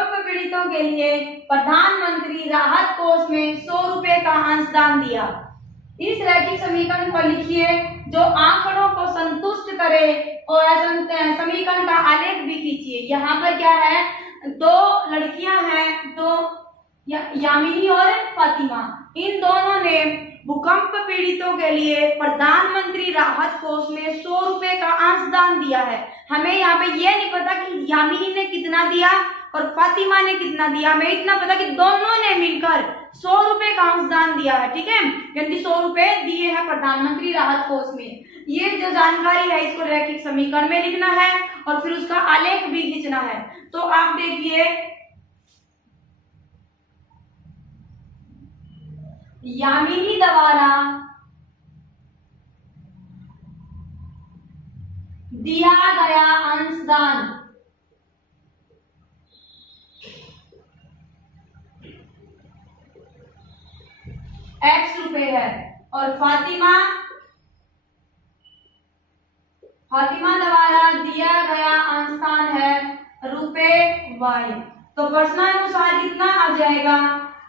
भूकंप पीड़ितों के लिए प्रधानमंत्री राहत कोष में 100 रुपए का अंशदान दिया। इस रैखिक समीकरण को लिखिए जो आंकड़ों को संतुष्ट करे और समीकरण का आलेख भी खींचिए। यहाँ पर क्या है, दो लड़कियां हैं, दो यामिनी और फातिमा, इन दोनों ने भूकंप पीड़ितों के लिए प्रधानमंत्री राहत कोष में 100 रुपए का अंशदान दिया है। हमें यहाँ पे ये नहीं पता कि यामिनी ने कितना दिया और फातिमा ने कितना दिया, हमें इतना पता कि दोनों ने मिलकर 100 रुपए का अंशदान दिया है। ठीक है, यानी 100 रुपए दिए हैं प्रधानमंत्री राहत कोष में। ये जो जानकारी है इसको रैखिक समीकरण में लिखना है और फिर उसका आलेख भी खींचना है। तो आप देखिए, यामिनी द्वारा दिया गया अंशदान X रुपए है और फातिमा द्वारा दिया गया अंशदान है रुपए Y। तो प्रश्नानुसार कितना आ जाएगा,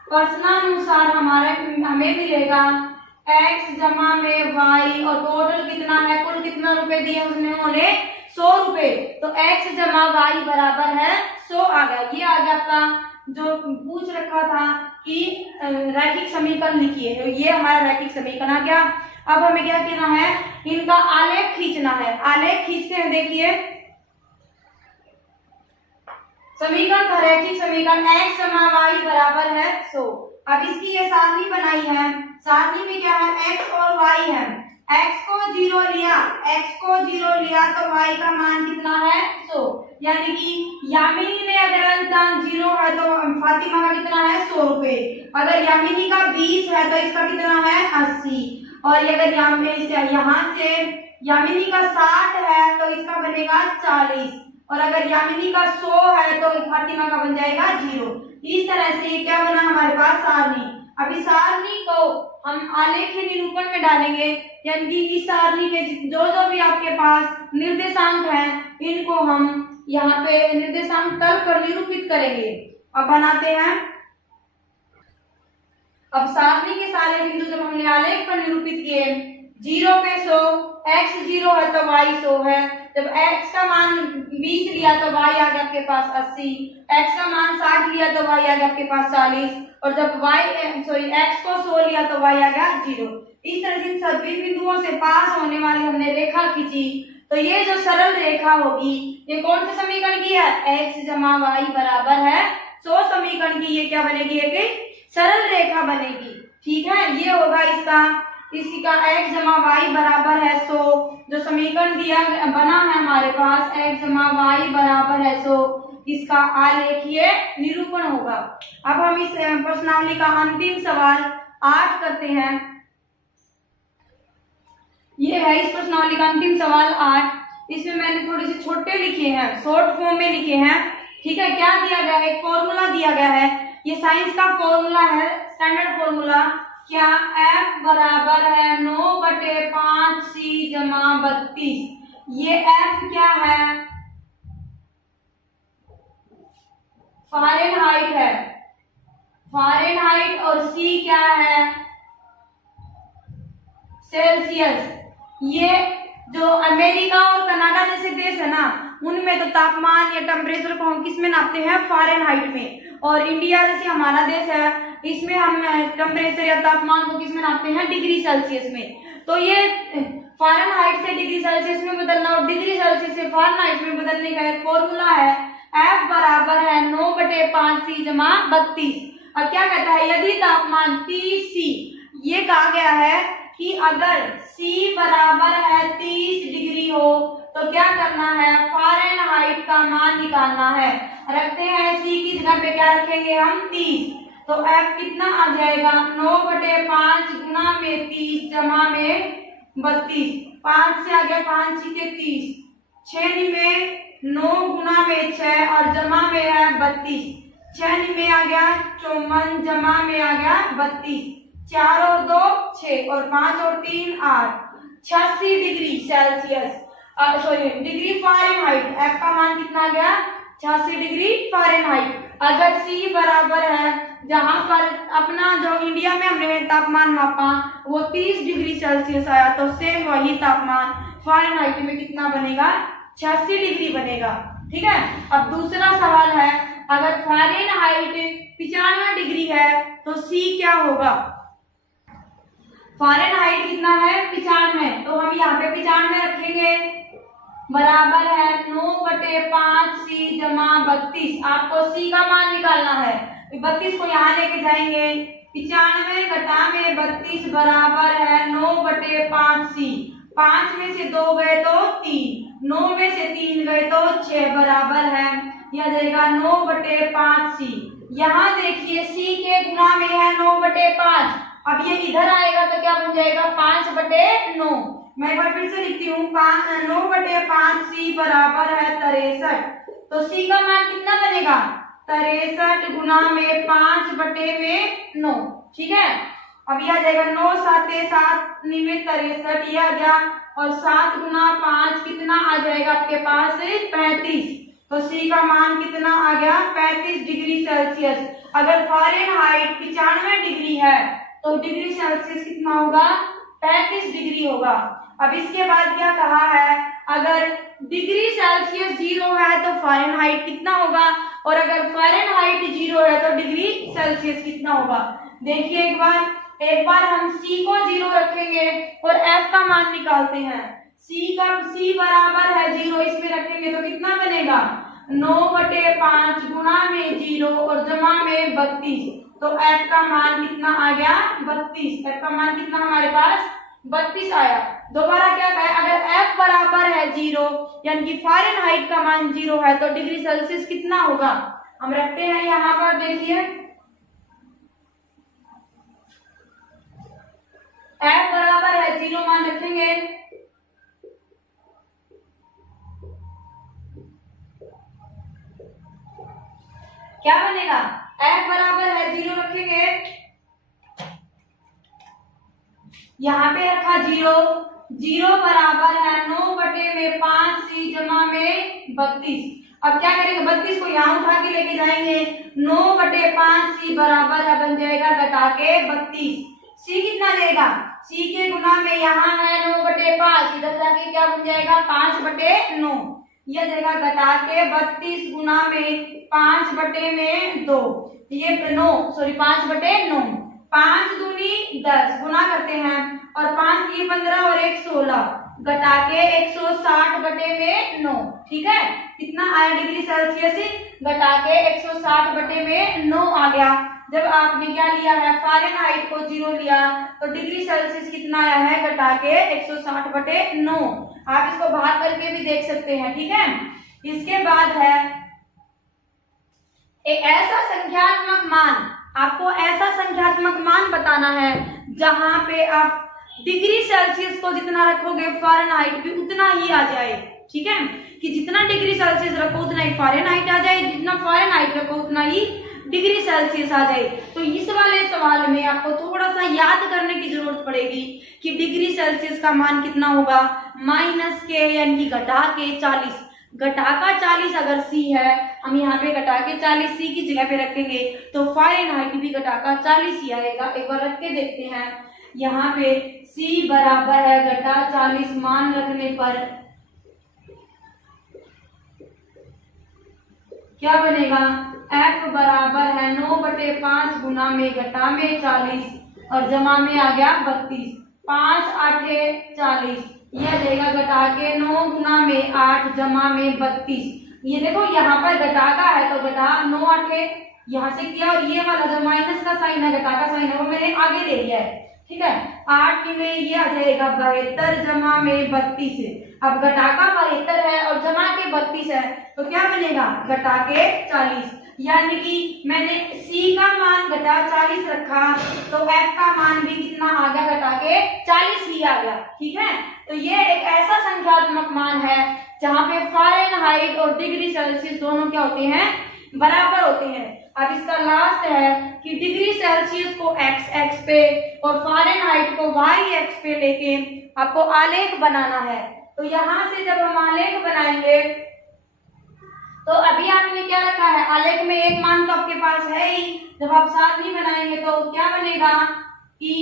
प्रश्नानुसार हमें मिलेगा x जमा में y और टोटल कितना है, कुल कितना रुपए दिए उन्होंने 100 रुपए। तो x जमा y बराबर है 100 आ गया। ये आ गया आपका जो पूछ रखा था कि रैखिक समीकरण लिखिए, तो ये हमारा रैखिक समीकरण आ गया। अब हमें क्या करना है, इनका आलेख खींचना है। आलेख खींचते हैं, देखिए समीकरण का रैखिक समीकरण x जमा y बराबर है 100। अब इसकी ये सारणी बनाई है, सारणी में क्या है, x और y है। x को 0 लिया तो y का मान कितना है 100, यानी कि यामिनी ने अगर अंशदान 0 है तो फातिमा का कितना है 100 रुपए। अगर यामिनी का 20 है तो इसका कितना है 80, और अगर यहाँ से यामिनी का 60 है तो इसका बनेगा 40, और अगर यामिनी का 100 है तो फातिमा का बन जाएगा 0। इस तरह से ये क्या बना हमारे पास सारणी। अब इस सारणी को हम आलेख निरूपण में डालेंगे, यानी कि इस सारणी के जो जो भी आपके पास निर्देशांक हैं इनको हम यहाँ पे निर्देशांक तल पर निरूपित करेंगे। अब बनाते हैं। अब सारणी के सारे बिंदु जब हमने आलेख पर निरूपित किए, 0 पे 100, x 0 है तो y 100 है। जब x का मान 20 लिया तो y आ गया आपके पास 80, x का मान 60 लिया तो y आ गया आपके पास 40, और जब x को 100 लिया तो y आ गया 0। इस तरह से सभी बिंदुओं से पास होने वाली हमने रेखा खींची, तो ये जो सरल रेखा होगी ये कौन से समीकरण की है, x जमा y बराबर है 100 समीकरण की। ये क्या बनेगी, एक सरल रेखा बनेगी। ठीक है, ये होगा इसी का x जमा y बराबर है 100। जो समीकरण दिया बना है हमारे पास x जमा y बराबर है 100, इसका आलेखीय निरूपण होगा। अब हम इस प्रश्नावली का अंतिम सवाल 8 करते हैं। ये है इस प्रश्नावली का अंतिम सवाल 8। इसमें मैंने थोड़े से छोटे लिखे हैं, शॉर्ट फॉर्म में लिखे हैं। ठीक है, क्या दिया गया है, एक फॉर्मूला दिया गया है। ये साइंस का फॉर्मूला है, स्टैंडर्ड फॉर्मूला। क्या f बराबर है 9/5 c जमा 32। ये f क्या है, फ़ारेनहाइट है, फ़ारेनहाइट, और c क्या है, सेल्सियस। ये जो अमेरिका और कनाडा जैसे देश है ना, उनमें तो तापमान या टेम्परेचर को हम किस में नापते हैं, फ़ारेनहाइट में। और इंडिया जैसे हमारा देश है, इसमें हम टेम्परेचर या तापमान को किस में नापते हैं, डिग्री सेल्सियस में। तो ये फ़ारेनहाइट से डिग्री सेल्सियस में बदलना और डिग्री सेल्सियस से फ़ारेनहाइट में बदलने का एक फॉर्मूला है। F बराबर है 9/5 c जमा 32। अब क्या कहता है, यदि तापमान 30 C, ये कहा गया है कि अगर C बराबर है 30 डिग्री हो तो क्या करना है, फ़ारेनहाइट का मान निकालना है। रखते हैं C की जगह पे क्या रखेंगे हम, 30। तो F कितना आ जाएगा, 9/5 गुना में 30 जमा में 32। 5 से आ गया 5 के 30, 6 में 9 गुना में 6 और जमा में है 32। 6 में आ गया 54 जमा में आ गया 32। 4 और 2 6 और 5 और 3 8, 86 degree Celsius, degree Fahrenheit. F का मान कितना आ गया, 86 डिग्री फ़ारेनहाइट। अगर C बराबर है, जहां पर अपना जो इंडिया में हमने तापमान मापा वो 30 डिग्री सेल्सियस आया, तो सेम वही तापमान फ़ारेनहाइट में कितना बनेगा, 86 डिग्री बनेगा। ठीक है। अब दूसरा सवाल है, अगर फ़ारेनहाइट 95 डिग्री है तो C क्या होगा। फ़ारेनहाइट कितना है, 95, तो हम यहाँ पे 95 रखेंगे, बराबर है 9/5 C जमा 32। आपको C का मान निकालना है, 32 को यहाँ लेके जाएंगे, 95 घटा में 32 बराबर है 9/5 C। 5 में से 2 गए तो 3, 9 में से 3 गए तो 6, बराबर है, यह जाएगा 9/5 C। यहाँ देखिए C के गुना में है 9/5, अब ये इधर आएगा तो क्या बन जाएगा, 5/9। मैं एक बार फिर से लिखती हूँ, 9/5 C बराबर है 63। तो C का मान कितना बनेगा, 63 गुना में 5/9। ठीक है। अब यह आ जाएगा 9 7 7 में 63, यह आ गया, और 7 गुना 5 कितना आ जाएगा आपके पास, 35। तो C का मान कितना आ गया, 35 डिग्री सेल्सियस। अगर फ़ारेनहाइट 95 डिग्री है तो डिग्री सेल्सियस कितना होगा, 35 डिग्री होगा। अब इसके बाद क्या कहा है, अगर डिग्री सेल्सियस 0 है तो फ़ारेनहाइट कितना होगा, और अगर फ़ारेनहाइट 0 है तो डिग्री सेल्सियस कितना होगा। देखिए एक बार हम C को 0 रखेंगे और F का मान निकालते हैं। C बराबर है 0, इसमें रखेंगे तो कितना बनेगा, 9/5 गुना में 0 और जमा में 32, तो F का मान कितना आ गया, 32। F का मान कितना हमारे पास, 32 आया। दोबारा क्या कहे, अगर F बराबर है 0 यानी कि फ़ारेनहाइट का मान 0 है तो डिग्री सेल्सियस कितना होगा, हम रखते हैं यहाँ पर, देखिए F बराबर है 0 मान रखेंगे, क्या बनेगा, F बराबर है 0 रखेंगे, यहाँ पे रखा 0 बराबर है 9/5 C जमा में 32। अब क्या करेंगे, 32 को यहाँ उठा के लेके जाएंगे, 9/5 C बराबर है, बन जाएगा घटा के 32। C कितना देगा, C के गुना में यहाँ है 9/5, इधर जाके क्या बन जाएगा, 5/9, यह देगा घटा के 32 गुना में 5/2, ये 5/9, 5 दूनी 10, गुना करते हैं, और 5 की 15 और 1 16, घटा के 160/9। ठीक है, कितना आया डिग्री सेल्सियस, घटा के 160/9 आ गया। जब आपने क्या लिया है, फ़ारेनहाइट को 0 लिया तो डिग्री सेल्सियस कितना आया है, घटा के 160/9। आप इसको भाग करके भी देख सकते हैं। ठीक है। इसके बाद है एक ऐसा संख्यात्मक मान, आपको ऐसा संख्यात्मक मान बताना है जहां पे आप डिग्री सेल्सियस को जितना रखोगे फ़ारेनहाइट भी उतना ही आ जाए। ठीक है, कि जितना डिग्री सेल्सियस रखो उतना ही फ़ारेनहाइट आ जाए, जितना फ़ारेनहाइट रखो उतना ही डिग्री सेल्सियस आ जाए। तो इस वाले सवाल में आपको थोड़ा सा याद करने की जरूरत पड़ेगी कि डिग्री सेल्सियस का मान कितना होगा, -k यानी कि घटा के 40, घटा का 40 अगर C है, हम यहाँ पे घटा के 40 C की जगह पे रखेंगे तो फ़ारेनहाइट भी घटा का 40 ही आएगा। एक बार रख के देखते हैं, यहाँ पे C बराबर है घटा 40 मान रखने पर क्या बनेगा, F बराबर है 9/5 गुना में घटा में 40 और जमा में आ गया 32, 5 8 40, यह देगा घटा के 9 गुना में 8 जमा में 32। ये देखो यहाँ पर घटा का है तो घटा 9 8 यहाँ से किया, और ये वाला जो माइनस का साइन है, घटा का साइन है, वो मैंने आगे ले लिया है। ठीक है, 8 में ये आ जाएगा 72 जमा में 32। अब घटा का 72 है और जमा के 32 है तो क्या बनेगा, घटा के 40, यानी कि मैंने C का मान घटा 40 रखा तो F का मान भी कितना आ गया, घटा के 40 ही आ गया। ठीक है, तो ये एक ऐसा संख्यात्मक मान है जहां पे फ़ारेनहाइट और डिग्री सेल्सियस दोनों क्या होते हैं, बराबर होते हैं। अब इसका लास्ट है कि डिग्री सेल्सियस को x पे और फ़ारेनहाइट को y पे लेके आपको आलेख बनाना है। तो यहाँ से जब हम आलेख बनाएंगे तो अभी आपने क्या रखा है, आलेख में एक मान तो आपके पास है ही, जब आप 7 नहीं बनाएंगे तो क्या बनेगा कि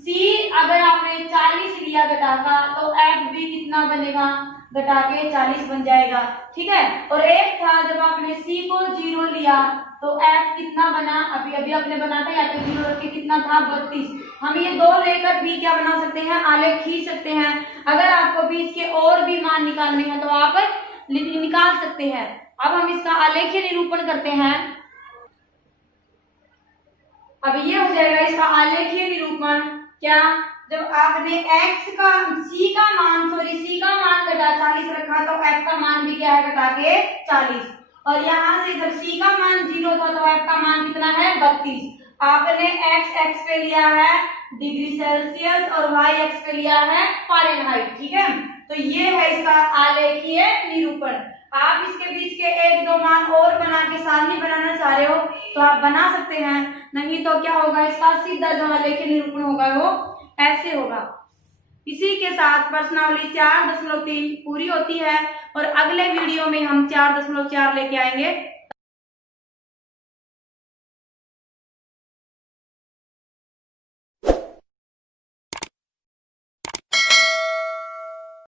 C अगर आपने 40 लिया घटा का, तो F भी कितना बनेगा, घटा के 40 बन जाएगा, ठीक है। और एक था जब आपने C को 0 लिया तो F कितना बना, अभी अभी आपने बना था, या तो 0 रख के कितना था, 32। हम ये 2 लेकर भी क्या बना सकते हैं, आलेख खींच सकते हैं। अगर आपको बीच के और भी मान निकालने हैं तो आप निकाल सकते हैं। अब हम इसका आलेखीय निरूपण करते हैं। अब ये हो जाएगा इसका आलेखीय निरूपण। क्या, जब आपने C का मान घटा 40 रखा तो F का मान भी क्या है, घटा के 40। और यहाँ से जब C का मान 0 था तो F का मान कितना है, 32। आपने x पे लिया है डिग्री सेल्सियस और y x पे लिया है फारेनहाइट, ठीक है। तो ये है इसका आलेखीय निरूपण। आप इसके बीच के 1-2 मान और बना के सारणी बनाना चाह रहे हो तो आप बना सकते हैं, नहीं तो क्या होगा, इसका सीधा जो आलेखीय निरूपण होगा वो ऐसे होगा। इसी के साथ प्रश्नावली 4.3 पूरी होती है और अगले वीडियो में हम 4.4 लेके आएंगे।